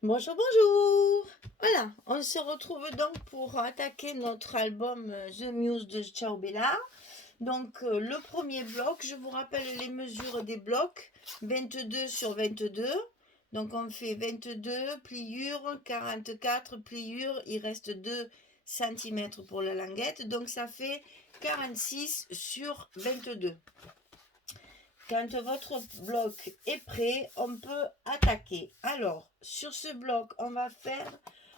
Bonjour, bonjour. Voilà, on se retrouve donc pour attaquer notre album The Muse de Ciao Bella. Donc le premier bloc, je vous rappelle les mesures des blocs, 22 sur 22. Donc on fait 22 pliures, 44 pliures, il reste 2 cm pour la languette, donc ça fait 46 sur 22. Quand votre bloc est prêt, on peut attaquer. Alors, sur ce bloc, on va faire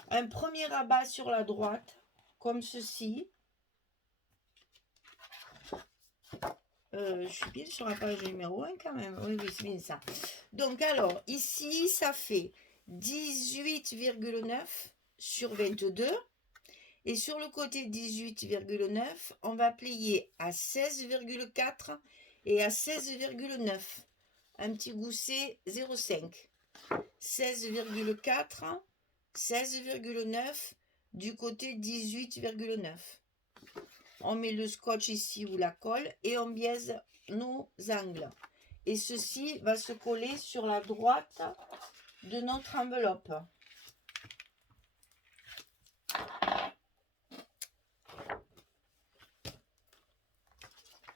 un premier rabat sur la droite, comme ceci. Je suis bien sur la page numéro 1 quand même. Oui, c'est bien ça. Donc, alors, ici, ça fait 18,9 sur 22. Et sur le côté 18,9, on va plier à 16,4 et à 16,9. Un petit gousset 0,5. 16,4, 16,9 du côté 18,9. On met le scotch ici ou la colle et on biaise nos angles. Et ceci va se coller sur la droite de notre enveloppe.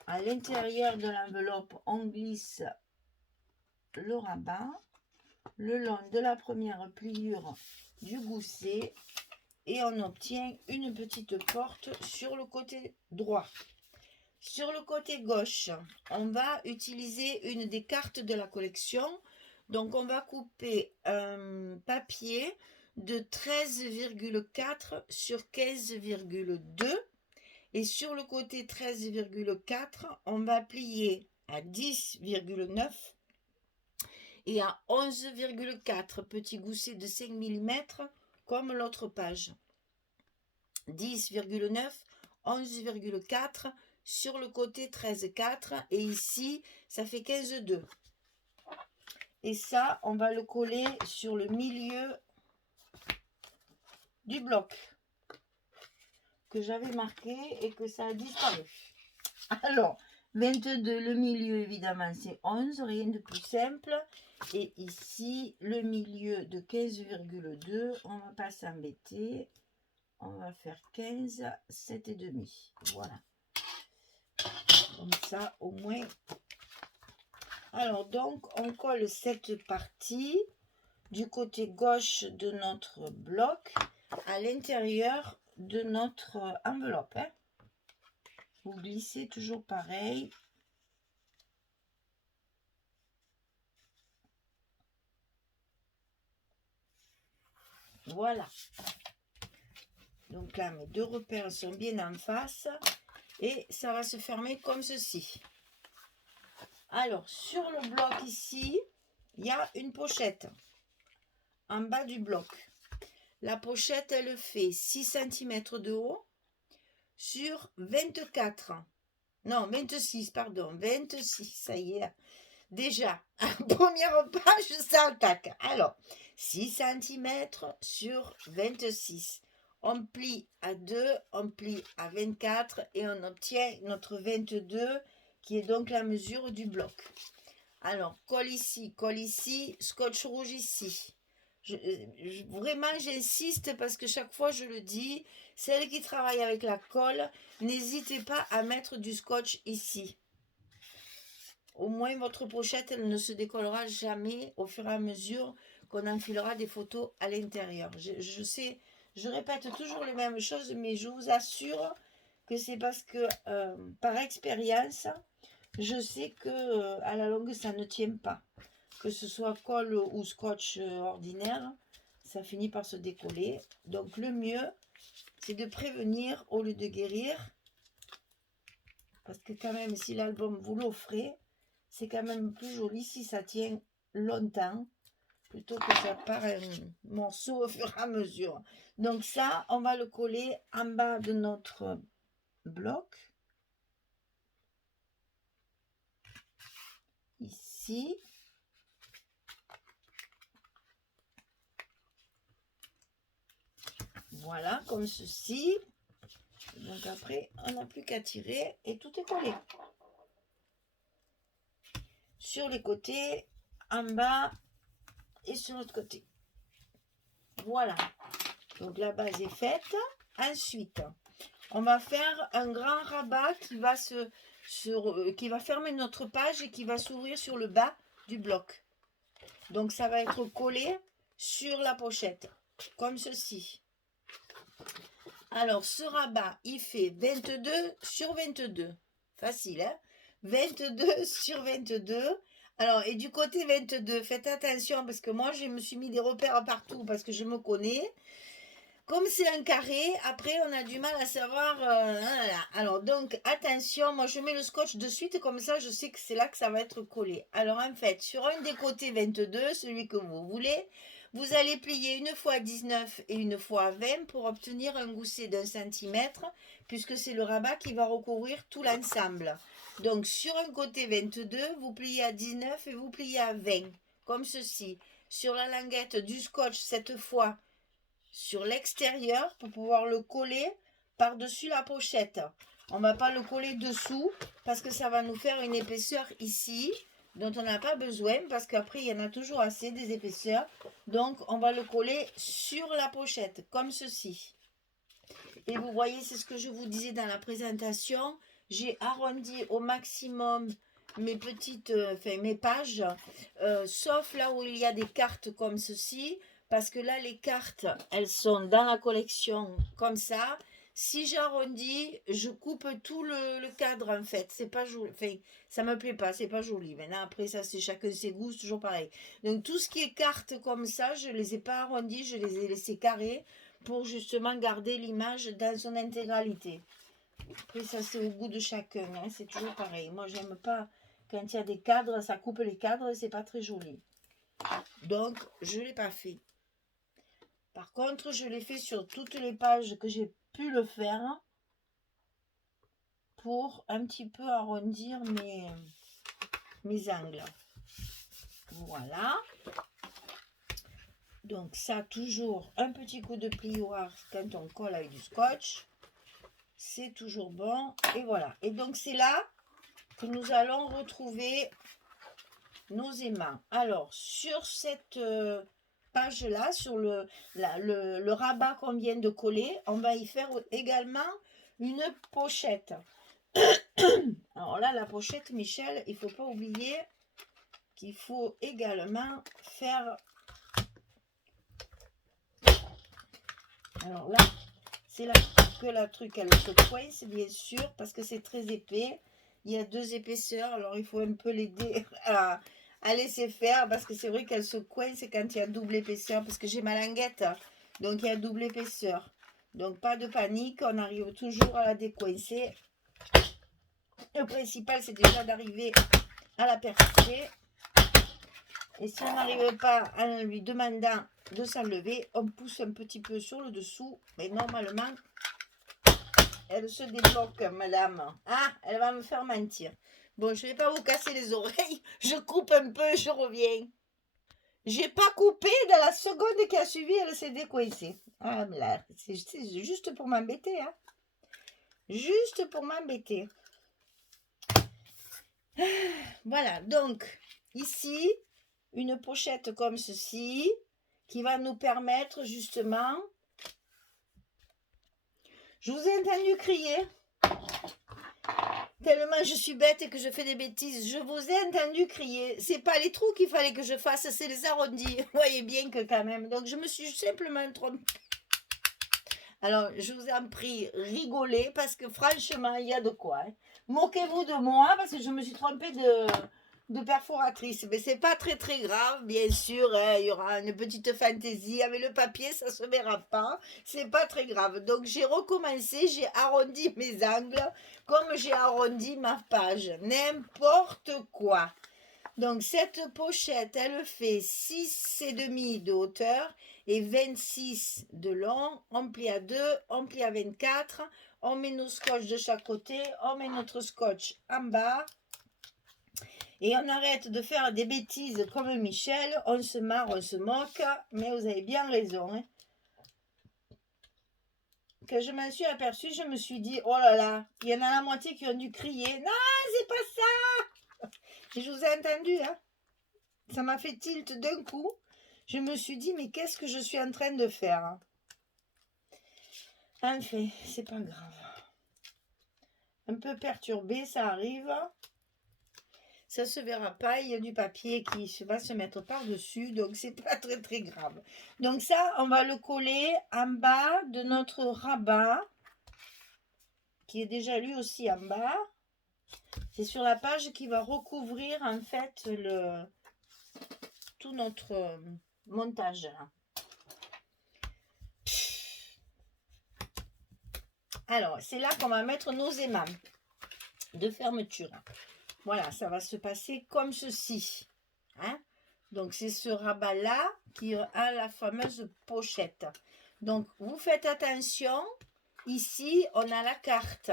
À l'intérieur de l'enveloppe, on glisse le rabat le long de la première pliure du gousset et on obtient une petite porte sur le côté droit. Sur le côté gauche, on va utiliser une des cartes de la collection. Donc on va couper un papier de 13,4 sur 15,2 et sur le côté 13,4, on va plier à 10,9 et à 11,4 petits goussets de 5 mm comme l'autre page. 10,9, 11,4 sur le côté 13,4 et ici ça fait 15,2. Et ça, on va le coller sur le milieu du bloc que j'avais marqué et que ça a disparu. Alors, 22, le milieu évidemment c'est 11, rien de plus simple. Et ici, le milieu de 15,2, on va pas s'embêter. On va faire 15, 7,5. Voilà. Comme ça, au moins. Alors, donc, on colle cette partie du côté gauche de notre bloc à l'intérieur de notre enveloppe. Hein. Vous glissez toujours pareil. Voilà. Donc là, mes deux repères sont bien en face et ça va se fermer comme ceci. Alors, sur le bloc ici, il y a une pochette en bas du bloc. La pochette, elle fait 6 cm de haut sur 24. Non, 26, pardon. 26, ça y est. Déjà, première page, ça attaque. Alors, 6 cm sur 26. On plie à 2, on plie à 24 et on obtient notre 22 qui est donc la mesure du bloc. Alors, colle ici, scotch rouge ici. Vraiment, j'insiste parce que chaque fois je le dis, celles qui travaillent avec la colle, n'hésitez pas à mettre du scotch ici. Au moins, votre pochette, elle ne se décollera jamais au fur et à mesure qu'on enfilera des photos à l'intérieur. Je sais, je répète toujours les mêmes choses, mais je vous assure que c'est parce que, par expérience, je sais que à la longue, ça ne tient pas. Que ce soit colle ou scotch ordinaire, ça finit par se décoller. Donc, le mieux, c'est de prévenir au lieu de guérir. Parce que quand même, si l'album vous l'offrez, c'est quand même plus joli si ça tient longtemps plutôt que ça part un morceau au fur et à mesure. Donc ça, on va le coller en bas de notre bloc. Ici. Voilà, comme ceci. Donc après, on n'a plus qu'à tirer et tout est collé. Sur les côtés, en bas et sur l'autre côté. Voilà. Donc la base est faite. Ensuite, on va faire un grand rabat qui va qui va fermer notre page et qui va s'ouvrir sur le bas du bloc. Donc ça va être collé sur la pochette, comme ceci. Alors ce rabat, il fait 22 sur 22. Facile, hein? 22 sur 22. Alors, et du côté 22, faites attention parce que moi, je me suis mis des repères partout parce que je me connais. Comme c'est un carré, après, on a du mal à savoir. Alors, donc, attention, moi, je mets le scotch de suite, comme ça, je sais que c'est là que ça va être collé. Alors, en fait, sur un des côtés 22, celui que vous voulez, vous allez plier une fois 19 et une fois 20 pour obtenir un gousset d'1 centimètre, puisque c'est le rabat qui va recouvrir tout l'ensemble. Donc, sur un côté 22, vous pliez à 19 et vous pliez à 20, comme ceci. Sur la languette du scotch, cette fois, sur l'extérieur pour pouvoir le coller par-dessus la pochette. On ne va pas le coller dessous parce que ça va nous faire une épaisseur ici dont on n'a pas besoin parce qu'après il y en a toujours assez des épaisseurs. Donc on va le coller sur la pochette comme ceci. Et vous voyez, c'est ce que je vous disais dans la présentation. J'ai arrondi au maximum mes mes pages, sauf là où il y a des cartes comme ceci. Parce que là, les cartes, elles sont dans la collection comme ça. Si j'arrondis, je coupe tout le cadre en fait. C'est pas joli. Enfin, ça me plaît pas, c'est pas joli. Maintenant, après, ça, c'est chacun ses goûts, c'est toujours pareil. Donc, tout ce qui est cartes comme ça, je les ai pas arrondis, je les ai laissés carrés pour justement garder l'image dans son intégralité. Après, ça, c'est au goût de chacun. Hein, c'est toujours pareil. Moi, j'aime pas quand il y a des cadres, ça coupe les cadres et c'est pas très joli. Donc, je l'ai pas fait. Par contre, je l'ai fait sur toutes les pages que j'ai pu le faire pour un petit peu arrondir mes angles. Voilà. Donc ça, toujours un petit coup de plioir quand on colle avec du scotch. C'est toujours bon. Et voilà. Et donc c'est là que nous allons retrouver nos aimants. Alors, sur cette page là, sur le rabat qu'on vient de coller, on va y faire également une pochette. Alors là, la pochette, Michel, il ne faut pas oublier qu'il faut également faire. Alors là, c'est là que la truc elle se coince, bien sûr, parce que c'est très épais. Il y a 2 épaisseurs, alors il faut un peu l'aider à laisser faire, parce que c'est vrai qu'elle se coince quand il y a double épaisseur, parce que j'ai ma languette, donc il y a double épaisseur. Donc pas de panique, on arrive toujours à la décoincer. Le principal, c'est déjà d'arriver à la percer. Et si on n'arrive pas en lui demandant de s'enlever, on pousse un petit peu sur le dessous, mais normalement, elle se débloque, madame. Ah, elle va me faire mentir. Bon, je ne vais pas vous casser les oreilles. Je coupe un peu, je reviens. J'ai pas coupé, dans la seconde qui a suivi, elle s'est décoincée. Ah, là, c'est juste pour m'embêter, hein. Juste pour m'embêter. Voilà, donc, ici, une pochette comme ceci, qui va nous permettre, justement... Je vous ai entendu crier. Tellement je suis bête et que je fais des bêtises. Je vous ai entendu crier. C'est pas les trous qu'il fallait que je fasse, c'est les arrondis. Vous voyez bien que quand même. Donc je me suis simplement trompée. Alors je vous en prie, rigolez parce que franchement, il y a de quoi. Hein. Moquez-vous de moi parce que je me suis trompée de perforatrice. Mais c'est pas très très grave, bien sûr. Hein, il y aura une petite fantaisie. Avec le papier, ça se verra pas. C'est pas très grave. Donc j'ai recommencé, j'ai arrondi mes angles comme j'ai arrondi ma page. N'importe quoi. Donc cette pochette, elle fait 6,5 de hauteur et 26 de long. On plie à 2, on plie à 24. On met nos scotch de chaque côté. On met notre scotch en bas. Et on arrête de faire des bêtises comme Michel. On se marre, on se moque. Mais vous avez bien raison. Hein. Quand je m'en suis aperçue, je me suis dit, oh là là, il y en a la moitié qui ont dû crier. Non, c'est pas ça. Je vous ai entendu. Hein. Ça m'a fait tilt d'un coup. Je me suis dit, mais qu'est-ce que je suis en train de faire? Enfin, c'est pas grave. Un peu perturbé, ça arrive. Ça se verra pas, il y a du papier qui va se mettre par-dessus, donc c'est pas très très grave. Donc ça, on va le coller en bas de notre rabat, qui est déjà lui aussi en bas. C'est sur la page qui va recouvrir en fait tout notre montage. Alors, c'est là qu'on va mettre nos aimants de fermeture. Voilà, ça va se passer comme ceci. Hein? Donc, c'est ce rabat-là qui a la fameuse pochette. Donc, vous faites attention. Ici, on a la carte.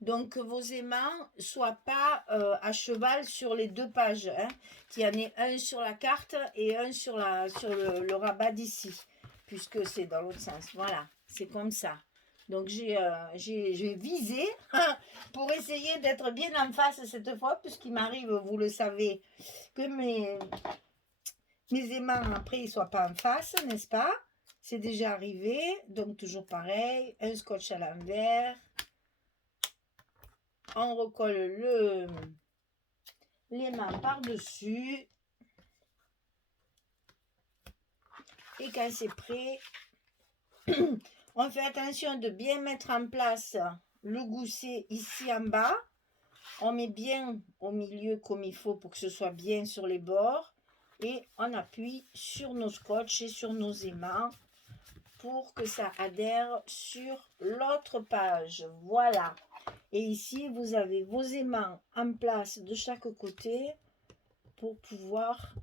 Donc, que vos aimants ne soient pas à cheval sur les deux pages. Hein? Qu'il y en ait un sur la carte et un sur le rabat d'ici. Puisque c'est dans l'autre sens. Voilà, c'est comme ça. Donc, j'ai visé pour essayer d'être bien en face cette fois, puisqu'il m'arrive, vous le savez, que mes aimants, après, ils ne soient pas en face, n'est-ce pas? C'est déjà arrivé, donc toujours pareil, un scotch à l'envers. On recolle l'aimant par-dessus. Et quand c'est prêt, on fait attention de bien mettre en place le gousset ici en bas. On met bien au milieu comme il faut pour que ce soit bien sur les bords. Et on appuie sur nos scotch et sur nos aimants pour que ça adhère sur l'autre page. Voilà. Et ici, vous avez vos aimants en place de chaque côté pour pouvoir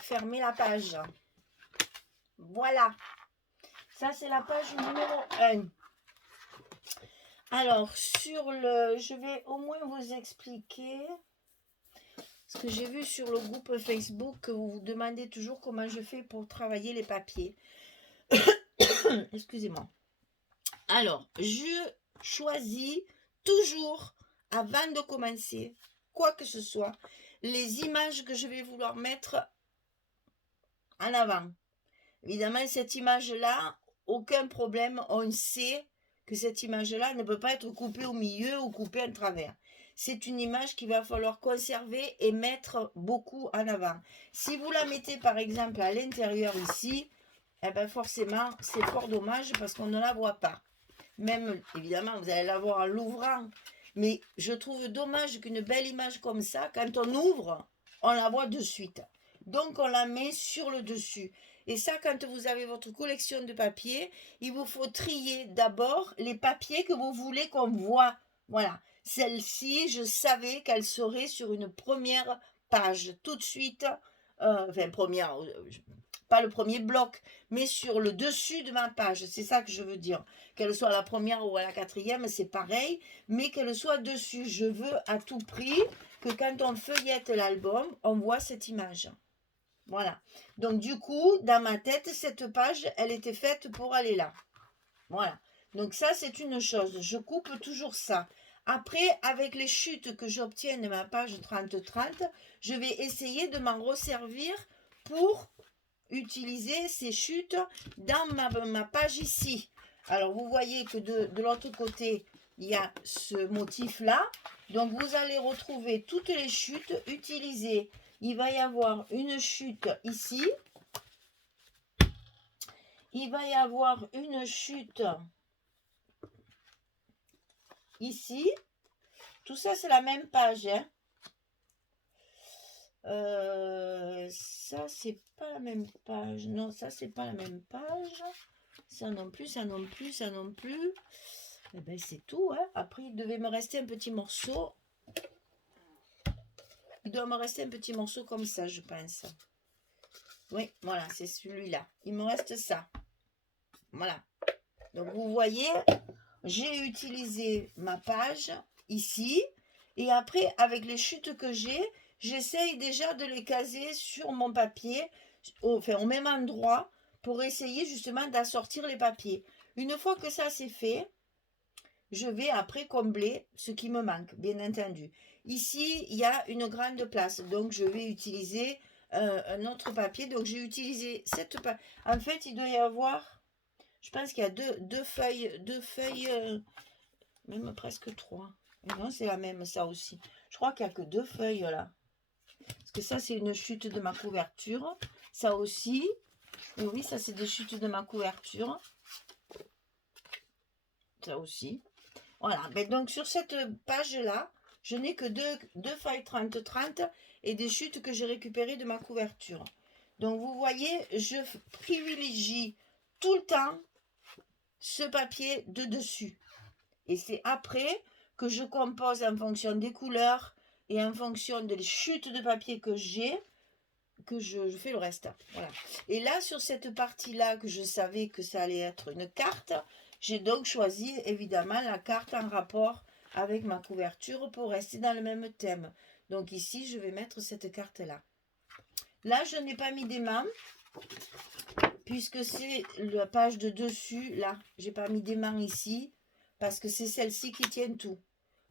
fermer la page. Voilà. Ça, c'est la page numéro 1. Alors, je vais au moins vous expliquer ce que j'ai vu sur le groupe Facebook que vous vous demandez toujours comment je fais pour travailler les papiers. Excusez-moi. Alors, je choisis toujours, avant de commencer, quoi que ce soit, les images que je vais vouloir mettre en avant. Évidemment, cette image-là, aucun problème, on sait que cette image-là ne peut pas être coupée au milieu ou coupée en travers. C'est une image qu'il va falloir conserver et mettre beaucoup en avant. Si vous la mettez par exemple à l'intérieur ici, eh ben forcément, c'est fort dommage parce qu'on ne la voit pas. Même, évidemment, vous allez la voir en l'ouvrant. Mais je trouve dommage qu'une belle image comme ça, quand on ouvre, on la voit de suite. Donc, on la met sur le dessus. Et ça, quand vous avez votre collection de papiers, il vous faut trier d'abord les papiers que vous voulez qu'on voit. Voilà. Celle-ci, je savais qu'elle serait sur une première page. Tout de suite, pas le premier bloc, mais sur le dessus de ma page. C'est ça que je veux dire. Qu'elle soit à la première ou à la quatrième, c'est pareil, mais qu'elle soit dessus. Je veux à tout prix que quand on feuillette l'album, on voit cette image. Voilà. Donc du coup, dans ma tête, cette page, elle était faite pour aller là. Voilà. Donc ça, c'est une chose. Je coupe toujours ça. Après, avec les chutes que j'obtiens de ma page 30-30, je vais essayer de m'en resservir pour utiliser ces chutes dans ma page ici. Alors, vous voyez que de l'autre côté, il y a ce motif-là. Donc, vous allez retrouver toutes les chutes utilisées. Il va y avoir une chute ici. Il va y avoir une chute ici. Tout ça, c'est la même page. Hein. Ça, c'est pas la même page. Non, ça, c'est pas la même page. Ça non plus, ça non plus, ça non plus. Et ben, c'est tout. Hein. Après, il devait me rester un petit morceau. Il doit me rester un petit morceau comme ça, je pense. Oui, voilà, c'est celui-là. Il me reste ça. Voilà. Donc, vous voyez, j'ai utilisé ma page ici. Et après, avec les chutes que j'ai, j'essaye déjà de les caser sur mon papier, au même endroit, pour essayer justement d'assortir les papiers. Une fois que ça c'est fait, je vais après combler ce qui me manque, bien entendu. Ici, il y a une grande place, donc je vais utiliser un autre papier. Donc j'ai utilisé cette papier. En fait, il doit y avoir, je pense qu'il y a deux feuilles, même presque 3. Et non, c'est la même, ça aussi. Je crois qu'il n'y a que 2 feuilles là. Parce que ça, c'est une chute de ma couverture. Ça aussi. Et oui, ça, c'est des chutes de ma couverture. Ça aussi. Voilà. Mais donc, sur cette page-là, je n'ai que deux feuilles 30-30 et des chutes que j'ai récupérées de ma couverture. Donc, vous voyez, je privilégie tout le temps ce papier de dessus. Et c'est après que je compose en fonction des couleurs et en fonction des chutes de papier que j'ai, que je fais le reste. Voilà. Et là, sur cette partie-là, que je savais que ça allait être une carte, j'ai donc choisi évidemment la carte en rapport avec ma couverture pour rester dans le même thème. Donc ici, je vais mettre cette carte-là. Là, je n'ai pas mis d'aimant, puisque c'est la page de dessus, là. J'ai pas mis d'aimant ici, parce que c'est celle-ci qui tient tout.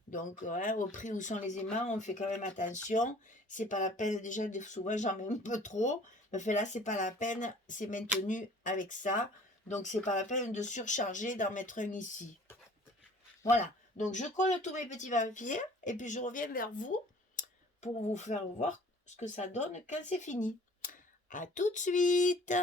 Donc, ouais, au prix où sont les aimants, on fait quand même attention. C'est pas la peine, déjà, souvent j'en mets un peu trop. Mais là, c'est pas la peine, c'est maintenu avec ça. Donc, c'est pas la peine de surcharger, d'en mettre un ici. Voilà. Donc, je colle tous mes petits papiers et puis je reviens vers vous pour vous faire voir ce que ça donne quand c'est fini. À tout de suite!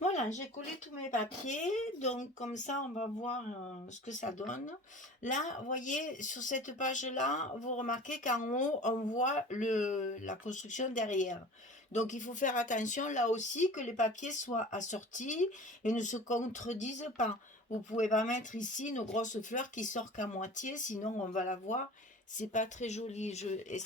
Voilà, j'ai collé tous mes papiers, donc comme ça, on va voir ce que ça donne. Là, vous voyez, sur cette page-là, vous remarquez qu'en haut, on voit la construction derrière. Donc, il faut faire attention là aussi que les papiers soient assortis et ne se contredisent pas. Vous ne pouvez pas mettre ici une grosse fleur qui sort qu'à moitié, sinon on va la voir. C'est pas très joli. Je vais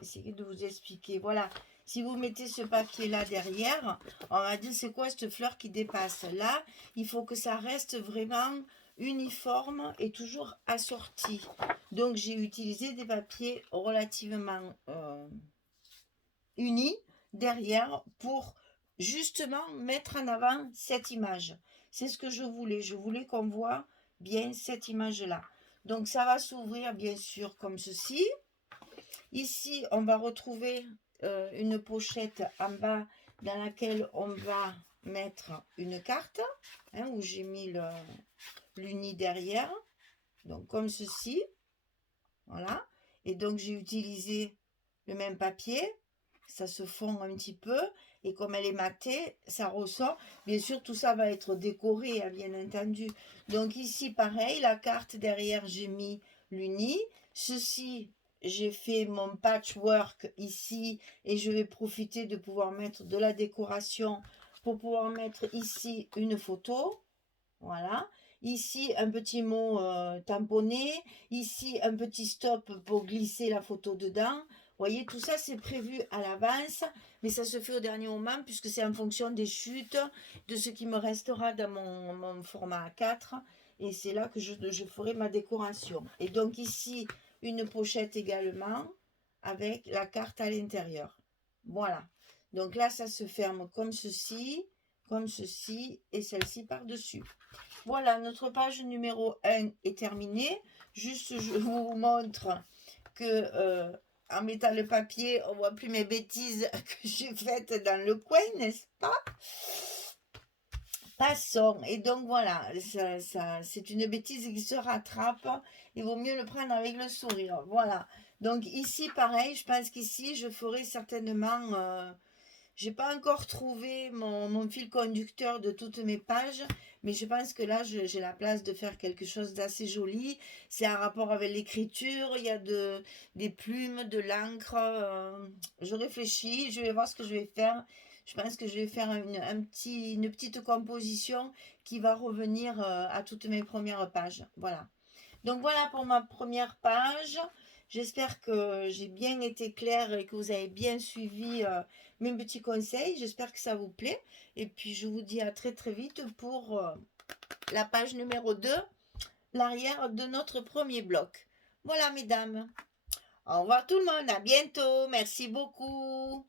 essayer de vous expliquer. Voilà. Si vous mettez ce papier-là derrière, on va dire c'est quoi cette fleur qui dépasse. Là, il faut que ça reste vraiment uniforme et toujours assorti. Donc, j'ai utilisé des papiers relativement unis derrière pour justement mettre en avant cette image. C'est ce que je voulais. Je voulais qu'on voit bien cette image-là. Donc, ça va s'ouvrir bien sûr comme ceci. Ici, on va retrouver une pochette en bas dans laquelle on va mettre une carte, où j'ai mis l'uni derrière, donc comme ceci, voilà. Et donc j'ai utilisé le même papier, ça se fond un petit peu, et comme elle est matée, ça ressort. Bien sûr, tout ça va être décoré, bien entendu. Donc ici, pareil, la carte derrière, j'ai mis l'uni. Ceci, j'ai fait mon patchwork ici et je vais profiter de pouvoir mettre de la décoration pour pouvoir mettre ici une photo. Voilà. Ici, un petit mot tamponné. Ici, un petit stop pour glisser la photo dedans. Vous voyez, tout ça, c'est prévu à l'avance, mais ça se fait au dernier moment puisque c'est en fonction des chutes, de ce qui me restera dans mon format A4. Et c'est là que je ferai ma décoration. Et donc ici, une pochette également avec la carte à l'intérieur. Voilà. Donc là, ça se ferme comme ceci et celle-ci par-dessus. Voilà, notre page numéro 1 est terminée. Juste, je vous montre que en mettant le papier, on voit plus mes bêtises que j'ai faites dans le coin, n'est-ce pas? Passons. Et donc voilà, c'est une bêtise qui se rattrape. Il vaut mieux le prendre avec le sourire. Voilà. Donc ici, pareil, je pense qu'ici, je ferai certainement... j'ai pas encore trouvé mon fil conducteur de toutes mes pages, mais je pense que là, j'ai la place de faire quelque chose d'assez joli. C'est un rapport avec l'écriture, il y a des plumes, de l'encre. Je réfléchis, je vais voir ce que je vais faire. Je pense que je vais faire une petite composition qui va revenir à toutes mes premières pages. Voilà. Donc voilà pour ma première page. J'espère que j'ai bien été claire et que vous avez bien suivi mes petits conseils. J'espère que ça vous plaît. Et puis je vous dis à très très vite pour la page numéro 2, l'arrière de notre premier bloc. Voilà mesdames. Au revoir tout le monde. À bientôt. Merci beaucoup.